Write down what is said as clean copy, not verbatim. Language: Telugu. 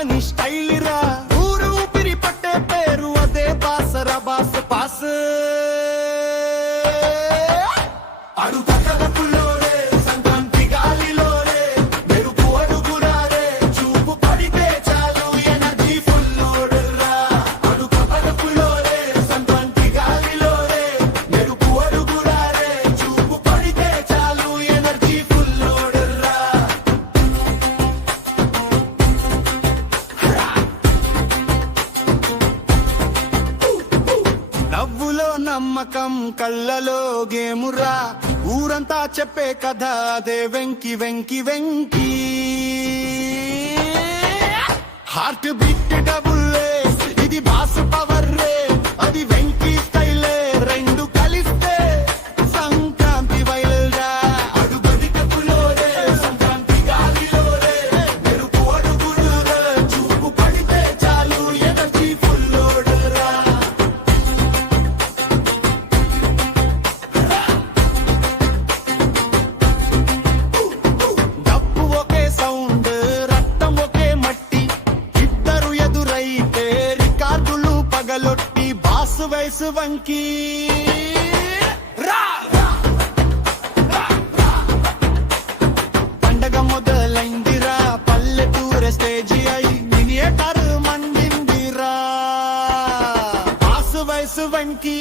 మారని స్టైల్ రా ఊరు ఊపిరి పట్టే పేరు అదే బాసరా బాస్ పాస్ అడు తగ్గలపుల్లోనే సంక్రాంతి గాలిలోనే మెరుపు అడుగురారే చూపు పడితే చాలు ఎనర్జీ ఫుల్ లోడ్ రా అడు తగ్గలపుల్లోనే సంక్రాంతి గాలిలోనే మెరుపు అడుగురారే చూపు పడితే చాలు ఎనర్జీ ఫుల్ లోడ్ రా నవ్వులో నమ్మకం కళ్ళలో గేమురా ఊరంతా చెప్పే కథ అదే వెంకి వెంకి వెంకి హార్ట్ బీట్ డబుల్లే ఇది బాస్ పవర్ రే అది వెంకి స్టైలే రెండు కలిస్తే సంక్రాంతి వైల్రా అడుగది కప్పులోరే సంక్రాంతి గాలిలోరే మెరుపు అడుగులురా చూపు పడితే చాలు ఎనర్జీ ఫుల్ లోడ్ రా డప్పు ఒకే సౌండ్ రక్తం ఒకే మట్టి ఇద్దరు ఎదురైతే రికార్డులు పగలొట్టి బాస్ వయసు వంకి రా! పండగ మొదలైందిరా పల్లెటూరు స్టేజి అయి మినియేటర్ మండిందిరా బాస్ వయసు వంకి